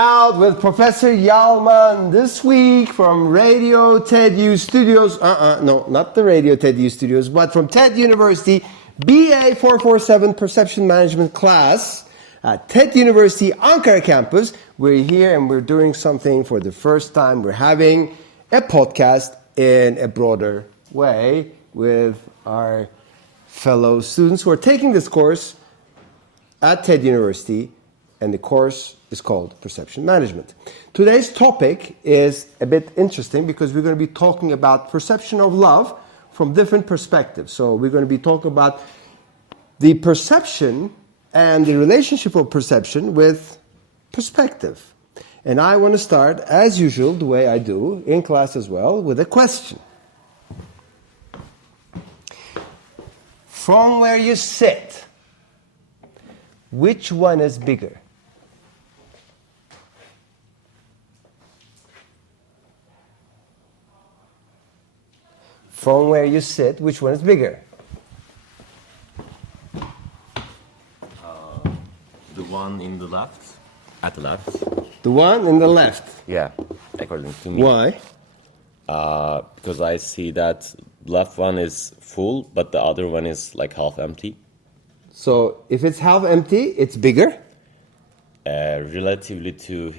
In&Out with Professor Yalman this week from Radio TEDU Studios. No, not the Radio TEDU Studios, but from TED University, BA 447 Perception Management class at TED University Ankara campus. We're here and we're doing something for the first time. We're having a podcast in a broader way with our fellow students who are taking this course at TED University, and the course is called Perception Management. Today's topic is a bit interesting because we're going to be talking about perception of love from different perspectives. So we're going to be talking about the perception and the relationship of perception with perspective. And I want to start, as usual, the way I do, in class as well, with a question. From where you sit, which one is bigger? From where you sit, which one is bigger? The one in the left. At the left. The one in the left. Yeah, according to me. Why? Because I see that left one is full, but the other one is like half empty. So if it's half empty, it's bigger? Relatively to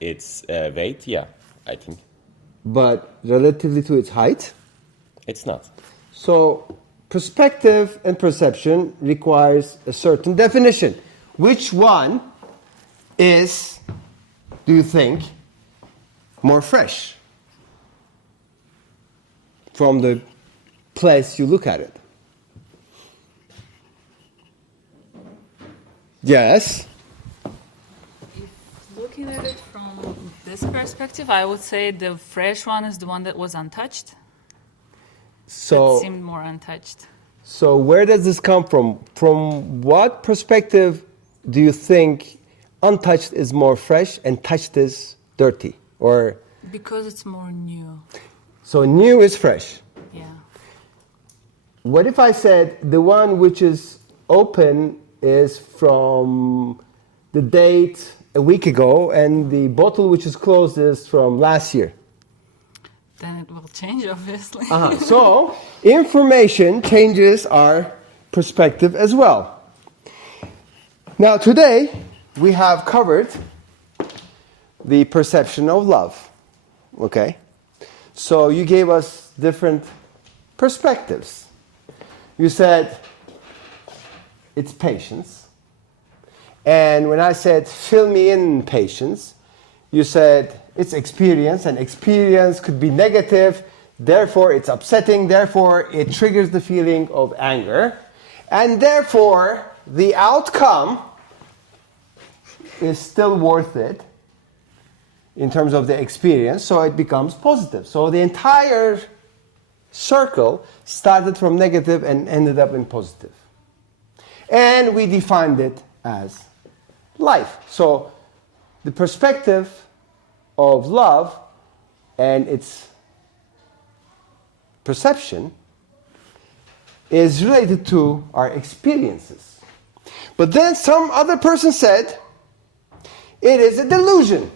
its weight, yeah, I think. But relatively to its height? It's not. So perspective and perception requires a certain definition. Which one is, do you think, more fresh from the place you look at it? Yes? If looking at it from this perspective, I would say the fresh one is the one that was untouched. So it seemed more untouched. So where does this come from? From what perspective do you think untouched is more fresh and touched is dirty? Or Because it's more new. so new is fresh. Yeah. What if I said the one which is open is from the date a week ago and the bottle which is closed is from last year? Then it will change, obviously. So information changes our perspective as well. Now today we have covered the perception of love. Okay? So you gave us different perspectives. You said it's patience. And when I said fill me in patience, you said it's experience, and experience could be negative, therefore it's upsetting, therefore it triggers the feeling of anger, and therefore the outcome is still worth it in terms of the experience, so it becomes positive. So the entire circle started from negative and ended up in positive. And we defined it as life. So the perspective of love and its perception is related to our experiences. But then some other person said it is a delusion,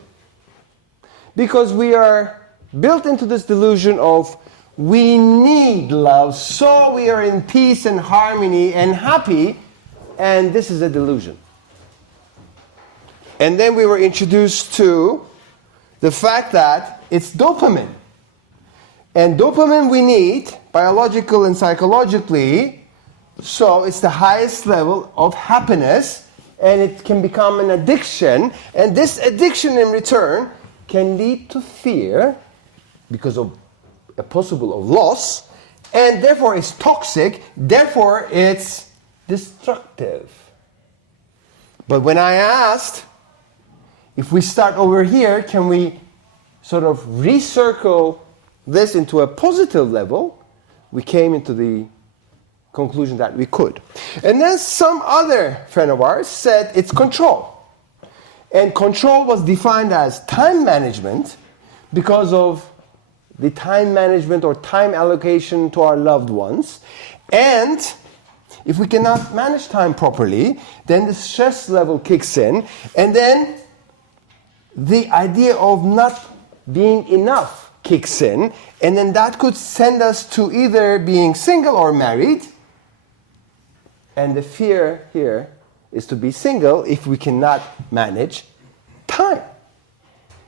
because we are built into this delusion of we need love, so we are in peace and harmony and happy, and this is a delusion. And then we were introduced to the fact that it's dopamine. And dopamine we need, biological and psychologically, so it's the highest level of happiness, and it can become an addiction. And this addiction in return can lead to fear because of a possible of loss, and therefore it's toxic, therefore it's destructive. But when I asked, if we start over here, can we sort of recircle this into a positive level? We came into the conclusion that we could. And then some other friend of ours said it's control. And control was defined as time management because of the time management or time allocation to our loved ones. And if we cannot manage time properly, then the stress level kicks in, and then the idea of not being enough kicks in, and then that could send us to either being single or married. And the fear here is to be single if we cannot manage time.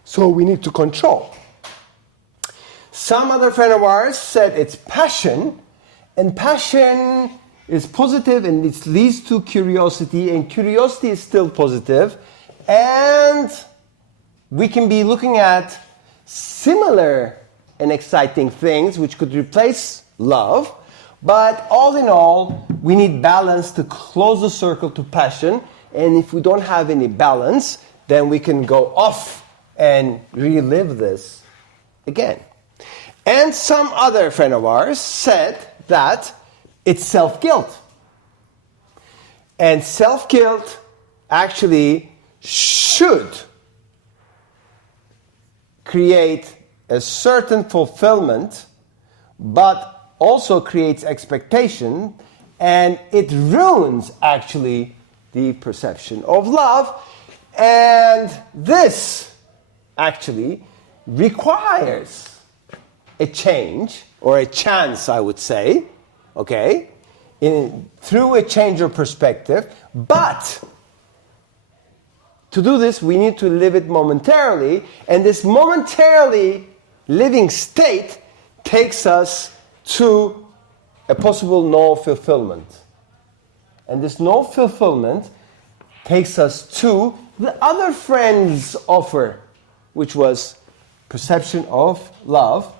So we need to control. Some other friend of ours said it's passion, and passion is positive and it leads to curiosity, and curiosity is still positive, and we can be looking at similar and exciting things which could replace love, but all in all, we need balance to close the circle to passion, and if we don't have any balance, then we can go off and relive this again. And some other friend of ours said that it's self-guilt. And self-guilt actually should create a certain fulfillment, but also creates expectation, and it ruins actually the perception of love. And this actually requires a change, or a chance, I would say, okay, through a change of perspective. But to do this, we need to live it momentarily, and this momentarily living state takes us to a possible no fulfillment. And this no fulfillment takes us to the other friend's offer, which was perception of love,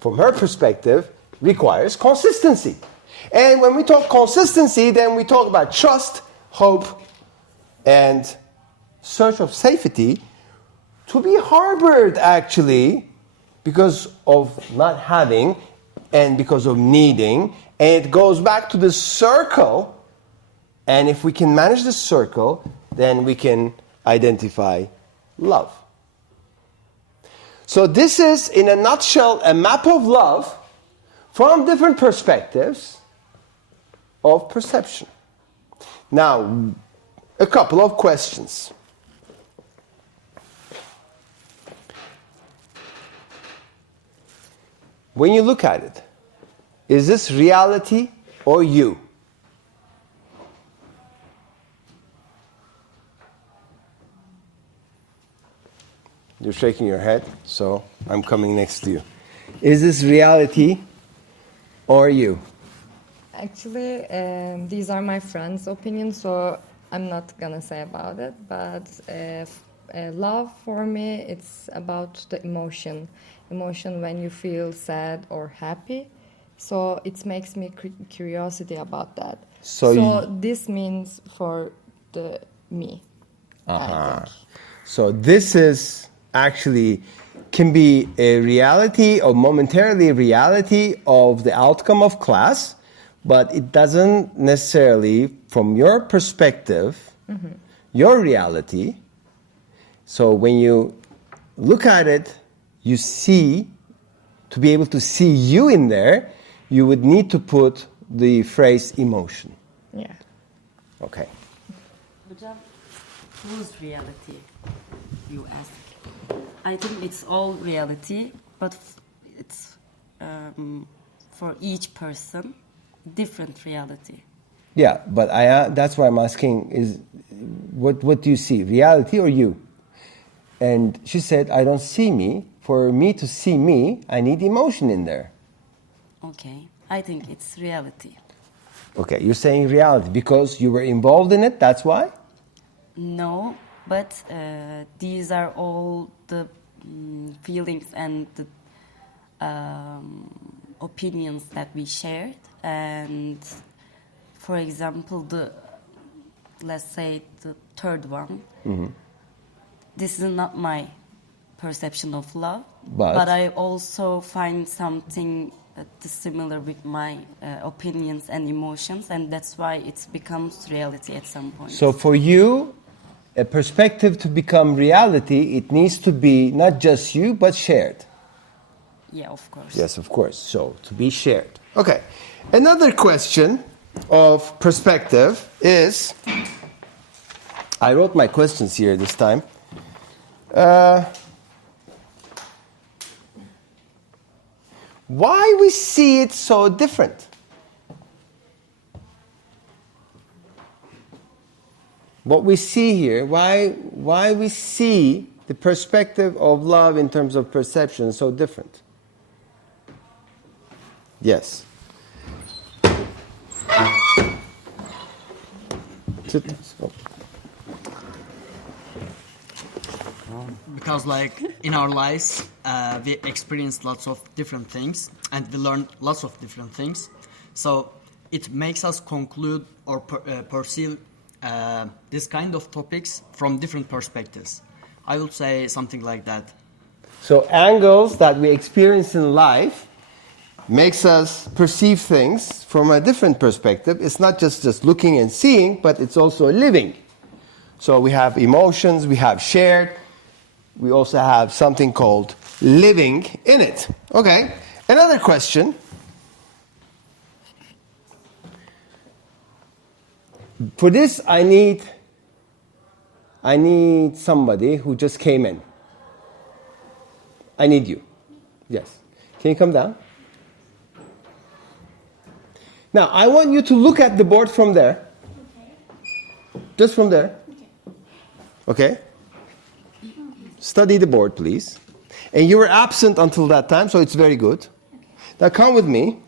from her perspective, requires consistency. And when we talk consistency, then we talk about trust, hope, and search of safety to be harbored actually because of not having and because of needing. And it goes back to the circle. And if we can manage the circle, then we can identify love. So this is, in a nutshell, a map of love from different perspectives of perception. Now, a couple of questions. When you look at it, is this reality or you? You're shaking your head, so I'm coming next to you. Is this reality or you? Actually, these are my friends' opinions, so I'm not gonna say about it. But love for me, it's about the emotion when you feel sad or happy. So it makes me curiosity about that. So this means for the me. I think. So this is actually can be a reality or momentarily reality of the outcome of class, but it doesn't necessarily, from your perspective, your reality. So when you look at it, you see, to be able to see you in there, you would need to put the phrase emotion. Yeah. Okay. Hocam, whose reality, you ask? I think it's all reality, but it's for each person, different reality. Yeah, but that's why I'm asking is, what do you see, reality or you? And she said, I don't see me. For me to see me, I need emotion in there. Okay, I think it's reality. Okay, you're saying reality because you were involved in it, that's why? No, but these are all the feelings and the opinions that we shared. And for example, let's say the third one, this is not my perception of love, but I also find something similar with my opinions and emotions, and that's why it becomes reality at some point. So for you, a perspective to become reality, it needs to be not just you, but shared. Yeah, of course. Yes, of course. So to be shared. Okay. Another question of perspective is, I wrote my questions here this time. Why we see it so different? What we see here, why we see the perspective of love in terms of perception so different? Yes. Because like in our lives we experience lots of different things and we learn lots of different things, so it makes us conclude or perceive this kind of topics from different perspectives. I would say something like that. So angles that we experience in life makes us perceive things from a different perspective. It's not just looking and seeing, but it's also living. So we have emotions, we have shared, we also have something called living in it. Okay, another question. For this, I need somebody who just came in. I need you. Yes. Can you come down? Now, I want you to look at the board from there. Okay. Just from there. Okay? Study the board, please. And you were absent until that time, so it's very good. Okay. Now come with me.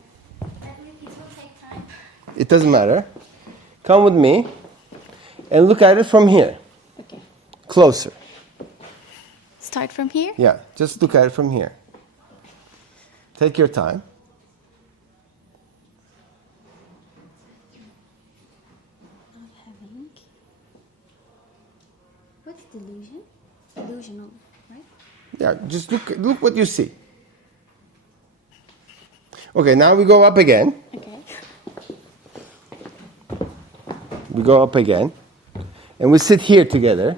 It doesn't matter. Come with me and look at it from here. Okay. Closer. Start from here? Yeah, just look at it from here. Take your time. Not having. What's delusion? Delusional, right? Yeah, just look what you see. Okay, now we go up again. Okay. We go up again. And we sit here together.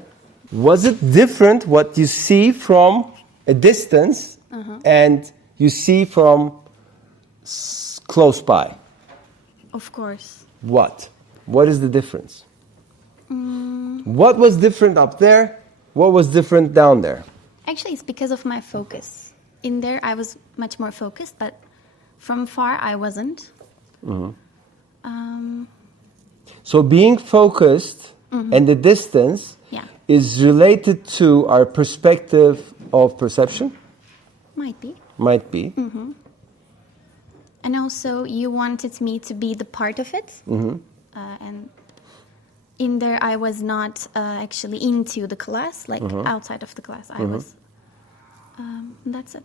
Was it different what you see from a distance and you see from close by? Of course. What? What is the difference? What was different up there? What was different down there? Actually, it's because of my focus. In there, I was much more focused, but from far, I wasn't. So being focused and the distance is related to our perspective of perception? Might be. Might be. And also, you wanted me to be the part of it. And in there, I was not actually into the class, like outside of the class. I was. That's it.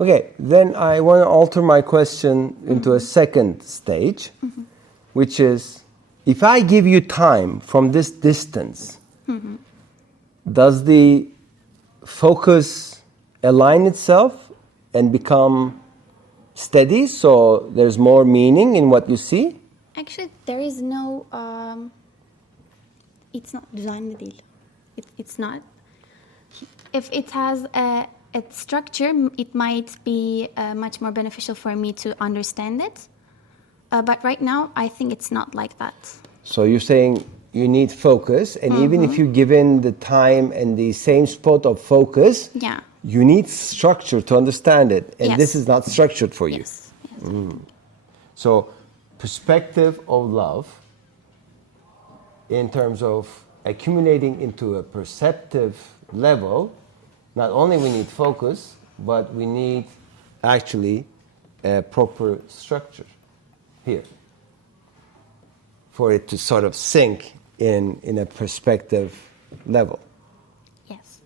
Okay, then I want to alter my question into a second stage, which is, if I give you time from this distance, does the focus align itself and become steady, so there's more meaning in what you see? Actually, there is no. It's not düzenli değil. It's not. If it has a structure, it might be much more beneficial for me to understand it. But right now, I think it's not like that. So you're saying you need focus, and even if you're given the time and the same spot of focus, you need structure to understand it, and this is not structured for you. Yes. So perspective of love in terms of accumulating into a perceptive level, not only we need focus, but we need actually a proper structure here for it to sort of sink in a perspective level. Yes.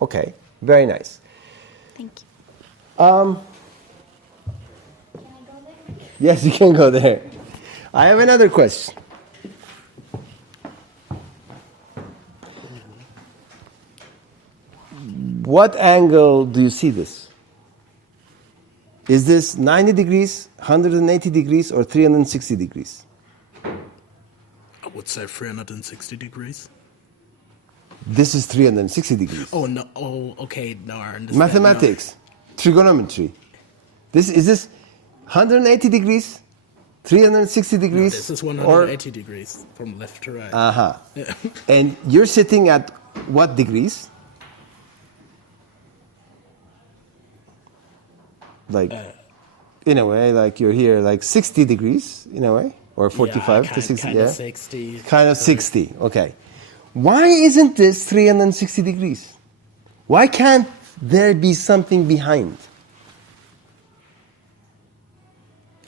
Okay, very nice. Thank you. Can I go there? Yes, you can go there. I have another question. What angle do you see this? Is this 90 degrees, 180 degrees, or 360 degrees? I would say 360 degrees. This is 360 degrees. Oh, no. Oh, okay. No, I understand. Mathematics, trigonometry. Is this 180 degrees, 360 degrees? No, this is 180 degrees from left to right. And you're sitting at what degrees? like in a way, like you're here, like 60 degrees in a way, or 45 to 60. Kind of 60. Kind of 60. Okay. Why isn't this 360 degrees? Why can't there be something behind?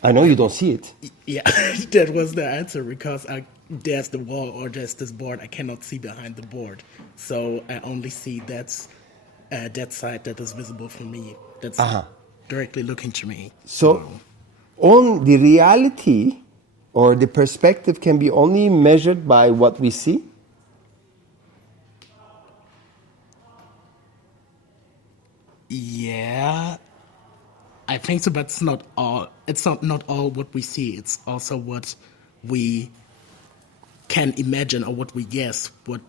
I know you don't see it. Yeah, that was the answer because there's the wall or there's this board. I cannot see behind the board, so I only see that side that is visible for me. That's directly looking to me. So, on the reality or the perspective can be only measured by what we see. Yeah, I think so, but it's not all. It's not all what we see. It's also what we can imagine or what we guess. What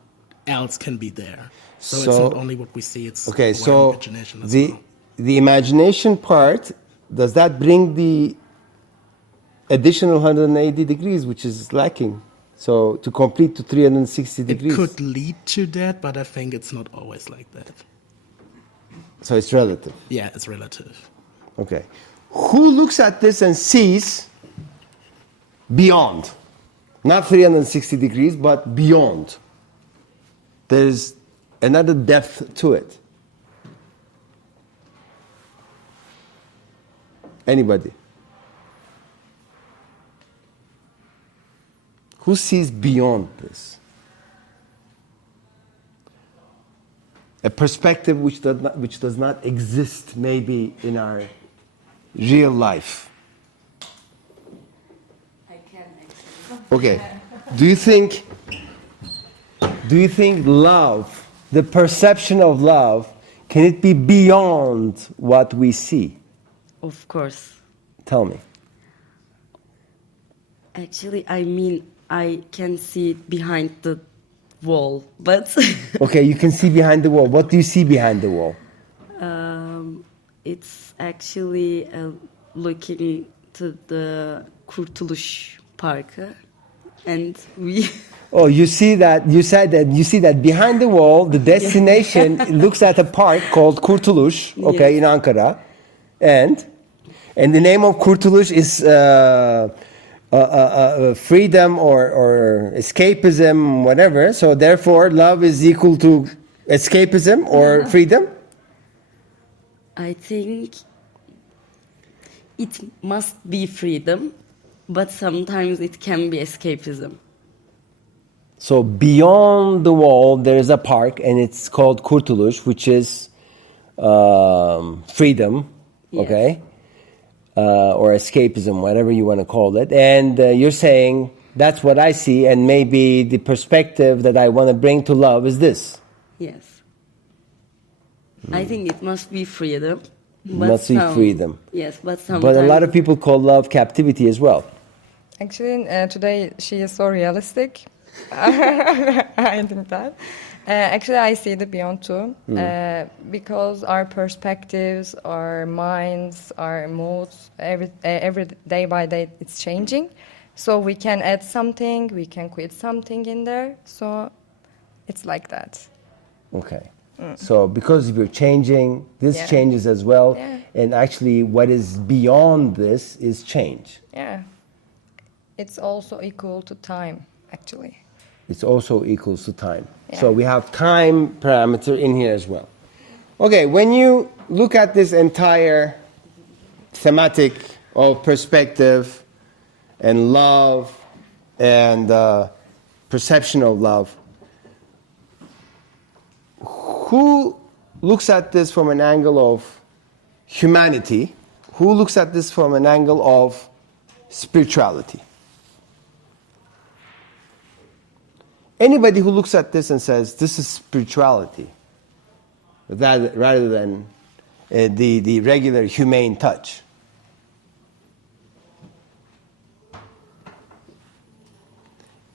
else can be there? So it's not only what we see. It's okay. our So imagination as well. the imagination part, does that bring the additional 180 degrees, which is lacking? So to complete to 360 It degrees. could lead to that, but I think it's not always like that. So it's relative. Yeah, it's relative. Okay. Who looks at this and sees beyond? Not 360 degrees, but beyond. There's another depth to it. Anybody? Who sees beyond this? A perspective which does not exist maybe in our real life. I can actually. Okay. Do you think love, the perception of love, can it be beyond what we see? Of course. Tell me. Actually, I mean, I can see it behind the wall, but Okay, you can see behind the wall. What do you see behind the wall? it's actually looking to the Kurtuluş Parkı, and we. Oh, you see that? You said that you see that behind the wall, the destination looks at a park called Kurtuluş, okay, in Ankara, and the name of Kurtuluş is freedom or escapism, whatever. So therefore, love is equal to escapism or freedom. I think it must be freedom, but sometimes it can be escapism. So beyond the wall, there is a park, and it's called Kurtuluş, which is freedom, Yes. okay, or escapism, whatever you want to call it. And you're saying that's what I see, and maybe the perspective that I want to bring to love is this. Yes. I think it must be freedom. Must be freedom. Yes, but sometimes. But a lot of people call love captivity as well. Actually, today she is so realistic. I think that. Actually, I see the beyond too, because our perspectives, our minds, our moods, every day by day, it's changing. So we can add something, we can quit something in there. So it's like that. Okay. So because we're changing, this changes as well. Yeah. And actually what is beyond this is change. Yeah. It's also equal to time, actually. It's also equals to time. Yeah. So we have time parameter in here as well. Okay, when you look at this entire thematic of perspective and love and perception of love, who looks at this from an angle of humanity? Who looks at this from an angle of spirituality? Anybody who looks at this and says, this is spirituality, that, rather than the regular humane touch.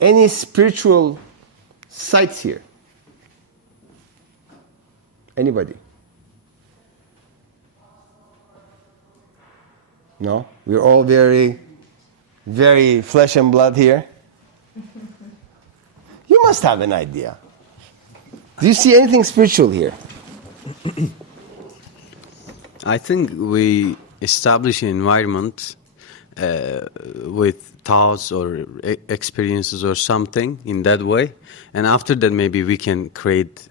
Any spiritual sights here? Anybody? No? We're all very, very flesh and blood here. You must have an idea. Do you see anything spiritual here? I think we establish an environment with thoughts or experiences or something in that way, and after that maybe we can create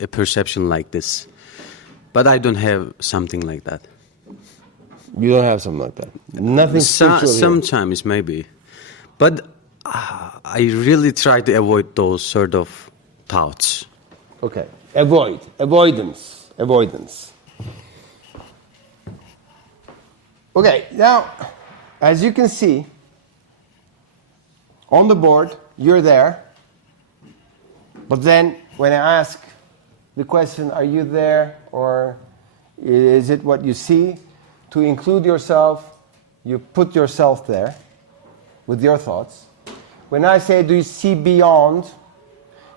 a perception like this. But I don't have something like that. You don't have something like that. Nothing spiritual here. Sometimes maybe, but I really try to avoid those sort of thoughts. Okay. Avoidance. Okay, now, as you can see, on the board, you're there. But then, when I ask the question, are you there, or is it what you see? To include yourself, you put yourself there with your thoughts. When I say, do you see beyond,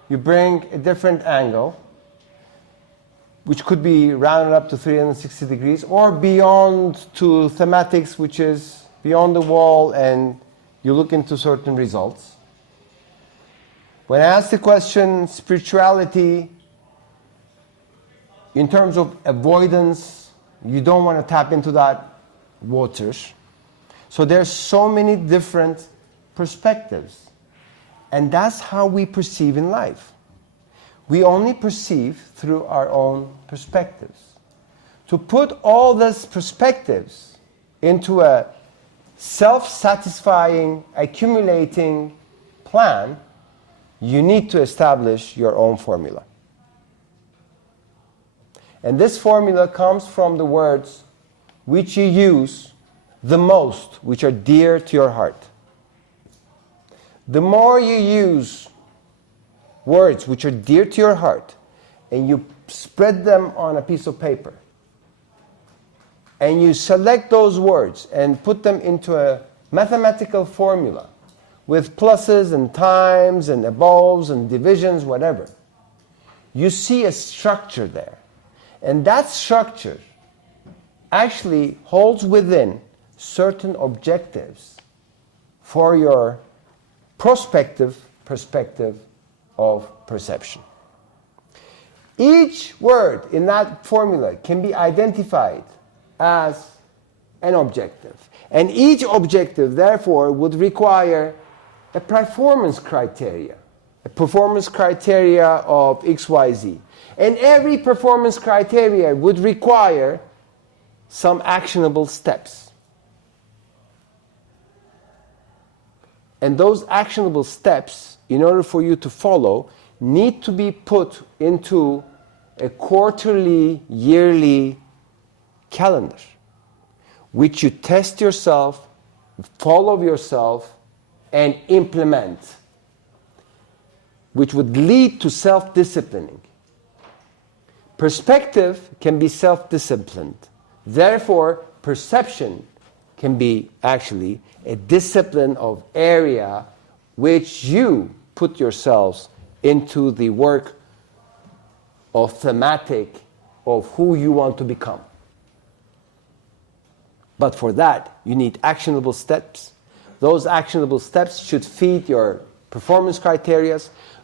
you bring a different angle, which could be rounded up to 360 degrees, or beyond to thematics, which is beyond the wall, and you look into certain results. When I ask the question, spirituality, in terms of avoidance, you don't want to tap into that waters. So there's so many different perspectives. And that's how we perceive in life. We only perceive through our own perspectives. To put all these perspectives into a self-satisfying, accumulating plan, you need to establish your own formula. And this formula comes from the words which you use the most, which are dear to your heart. The more you use words which are dear to your heart, and you spread them on a piece of paper, and you select those words and put them into a mathematical formula with pluses and times and aboves and divisions, whatever, you see a structure there. And that structure actually holds within certain objectives for your prospective perspective of perception. Each word in that formula can be identified as an objective. And each objective, therefore, would require a performance criteria of XYZ. And every performance criteria would require some actionable steps. And those actionable steps, in order for you to follow, need to be put into a quarterly, yearly calendar, which you test yourself, follow yourself, and implement, which would lead to self-disciplining. Perspective can be self-disciplined. Therefore, perception can be actually a discipline of area which you put yourselves into the work of thematic of who you want to become. But for that, you need actionable steps. Those actionable steps should feed your performance criteria.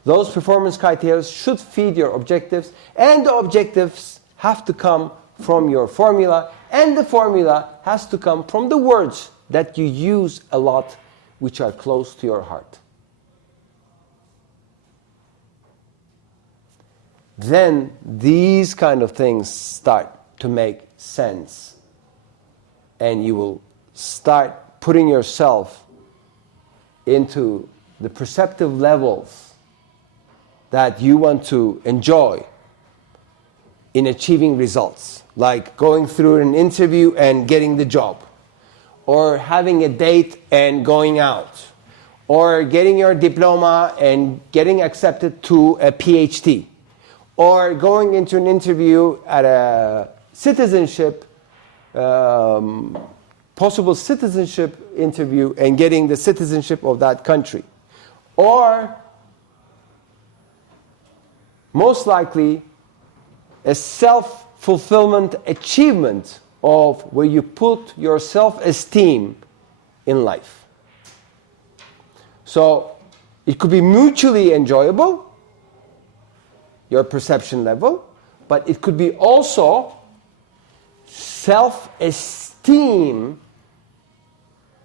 Those performance criteria should feed your objectives, and the objectives have to come from your formula, and the formula has to come from the words that you use a lot, which are close to your heart. Then these kind of things start to make sense, and you will start putting yourself into the perceptive levels that you want to enjoy in achieving results, like going through an interview and getting the job, or having a date and going out, or getting your diploma and getting accepted to a PhD, or going into an interview at a citizenship, possible citizenship interview and getting the citizenship of that country, or most likely a self-fulfillment achievement of where you put your self-esteem in life. So it could be mutually enjoyable, your perception level, but it could be also self-esteem esteem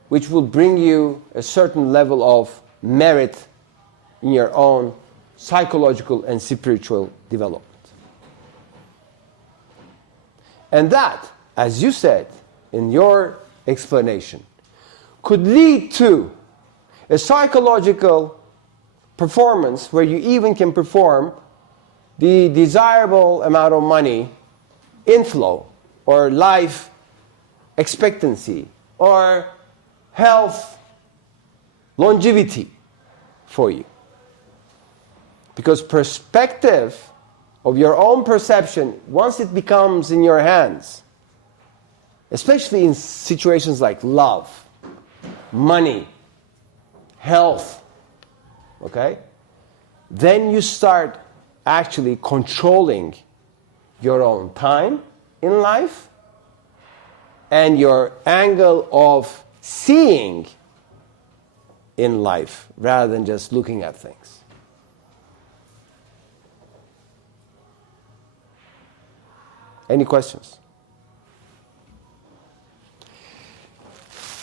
which will bring you a certain level of merit in your own psychological and spiritual development. And that, as you said in your explanation, could lead to a psychological performance where you even can perform the desirable amount of money inflow or life expectancy or health longevity for you. Because perspective of your own perception, once it becomes in your hands, especially in situations like love, money, health, okay, then you start actually controlling your own time in life and your angle of seeing in life rather than just looking at things. Any questions?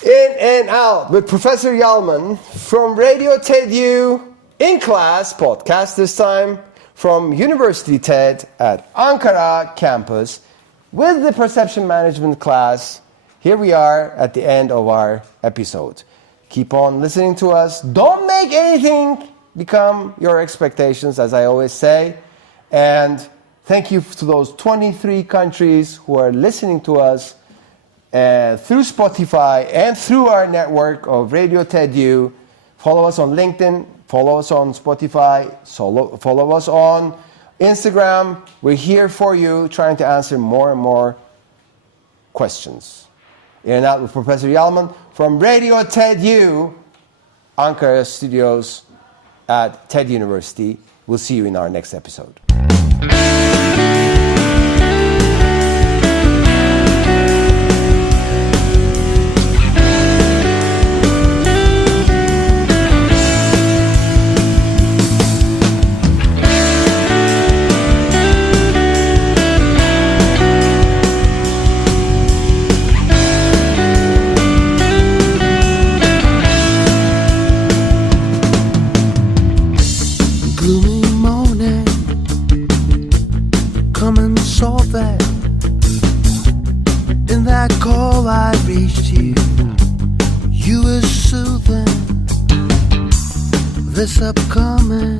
In and Out with Professor Yalman from Radio TED-U in class podcast this time from University TED at Ankara campus with the perception management class. Here we are at the end of our episode. Keep on listening to us. Don't make anything become your expectations, as I always say. And thank you to those 23 countries who are listening to us through Spotify and through our network of Radio TED-U. Follow us on LinkedIn, follow us on Spotify, follow us on Instagram. We're here for you, trying to answer more and more questions. In and Out with Professor Yalman from Radio TED-U, Ankara studios at TED University. We'll see you in our next episode. In that call I reached you, you were soothing. This upcoming,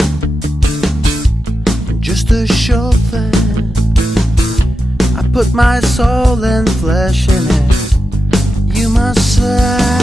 just a sure thing. I put my soul and flesh in it. You must say